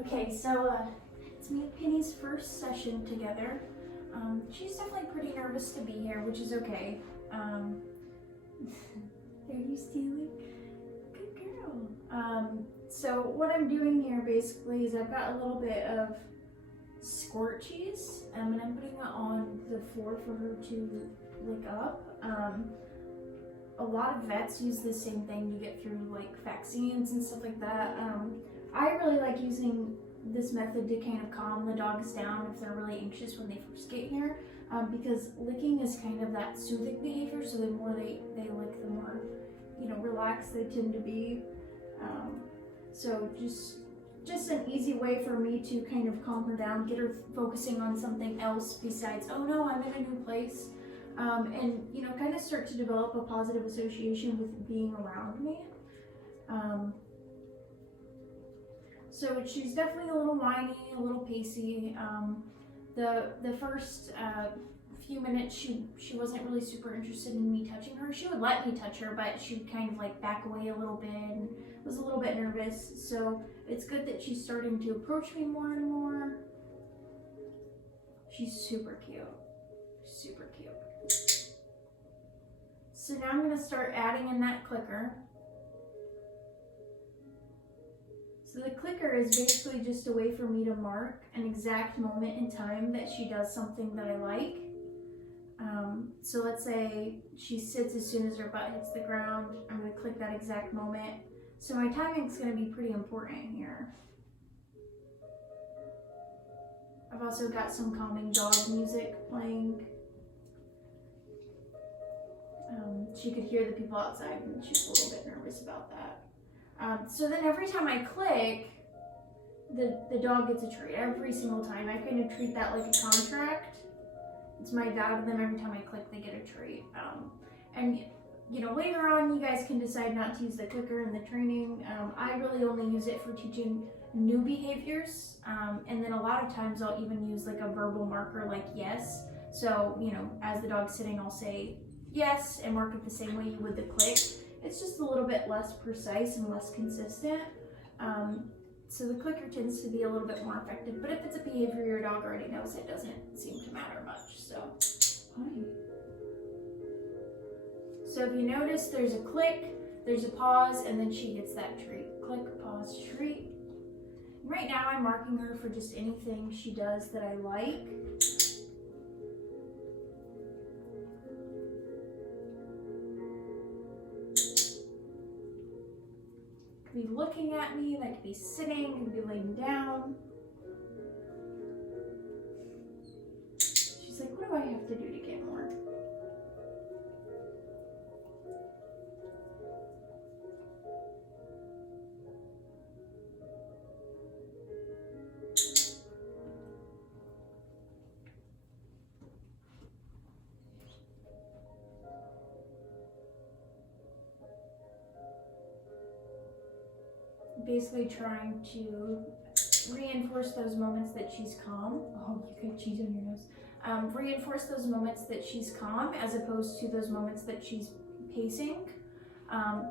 Okay, so it's me and Penny's first session together. She's definitely pretty nervous to be here, which is okay. Are you stealing? Good girl. So what I'm doing here basically is I've got a little bit of squirt cheese, and I'm putting it on the floor for her to lick up. A lot of vets use the same thing you get through like vaccines and stuff like that. I really like using this method to kind of calm the dogs down if they're really anxious when they first get here, because licking is kind of that soothing behavior, so the more they lick, the more, relaxed they tend to be. So just an easy way for me to kind of calm her down, get her focusing on something else besides, oh no, I'm in a new place, and kind of start to develop a positive association with being around me. So she's definitely a little whiny, a little pacey. The first few minutes, she wasn't really super interested in me touching her. She would let me touch her, but she'd kind of like back away a little bit and was a little bit nervous. So it's good that she's starting to approach me more and more. She's super cute, super cute. So now I'm gonna start adding in that clicker. So the clicker is basically just a way for me to mark an exact moment in time that she does something that I like. So let's say she sits as soon as her butt hits the ground. I'm going to click that exact moment. So my timing is going to be pretty important here. I've also got some calming dog music playing. She could hear the people outside and she's a little bit nervous about that. So then every time I click, the dog gets a treat every single time. I kind of treat that like a contract. It's my vow to them. Every time I click, they get a treat. And later on, you guys can decide not to use the clicker in the training. I really only use it for teaching new behaviors. And then a lot of times I'll even use like a verbal marker like yes. So, as the dog's sitting, I'll say yes and mark it the same way you would the click. It's just a little bit less precise and less consistent. So the clicker tends to be a little bit more effective, but if it's a behavior your dog already knows, it doesn't seem to matter much. So if you notice, there's a click, there's a pause, and then she gets that treat. Click, pause, treat. Right now I'm marking her for just anything she does that I like. Could be looking at me, that could be sitting, could be laying down. She's like, what do I have to do to get more? Basically trying to reinforce those moments that she's calm. Oh, you got cheese on your nose. Reinforce those moments that she's calm as opposed to those moments that she's pacing.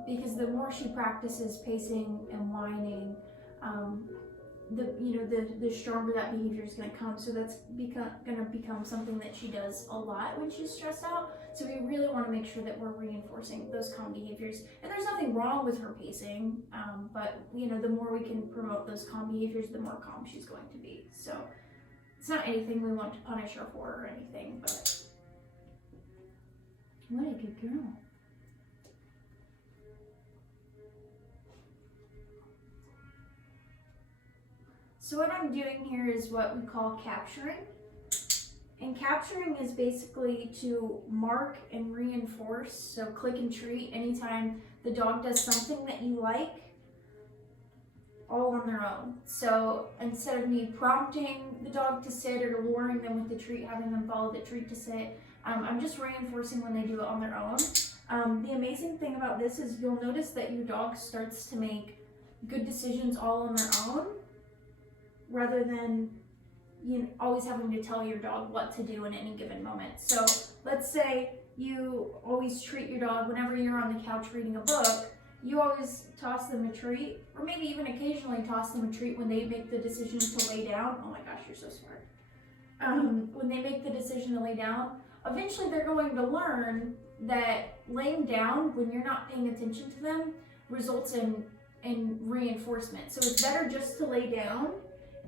Because the more she practices pacing and whining, the stronger that behavior is going to come. So that's going to become something that she does a lot when she's stressed out. So we really want to make sure that we're reinforcing those calm behaviors. And there's nothing wrong with her pacing, but the more we can promote those calm behaviors, the more calm she's going to be. So it's not anything we want to punish her for or anything, but what a good girl. So what I'm doing here is what we call capturing. And capturing is basically to mark and reinforce, so click and treat anytime the dog does something that you like, all on their own. So instead of me prompting the dog to sit or luring them with the treat, having them follow the treat to sit, I'm just reinforcing when they do it on their own. The amazing thing about this is you'll notice that your dog starts to make good decisions all on their own, rather than always having to tell your dog what to do in any given moment. So let's say you always treat your dog whenever you're on the couch reading a book, you always toss them a treat, or maybe even occasionally toss them a treat when they make the decision to lay down. Oh my gosh, you're so smart. When they make the decision to lay down, eventually they're going to learn that laying down when you're not paying attention to them results in reinforcement. So it's better just to lay down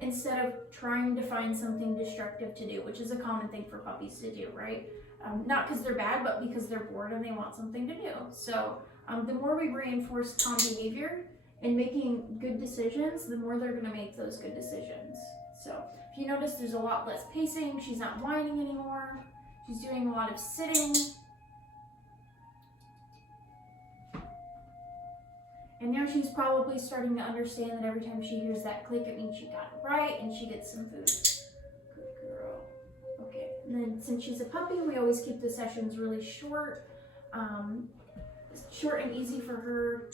instead of trying to find something destructive to do, which is a common thing for puppies to do, right? Not because they're bad, but because they're bored and they want something to do. So the more we reinforce calm behavior and making good decisions, the more they're gonna make those good decisions. So if you notice, there's a lot less pacing. She's not whining anymore. She's doing a lot of sitting. And now she's probably starting to understand that every time she hears that click, it means she got it right and she gets some food. Good girl. Okay, and then since she's a puppy, we always keep the sessions really short. Short and easy for her.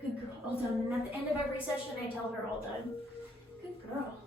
Good girl, all done. And at the end of every session, I tell her all done. Good girl.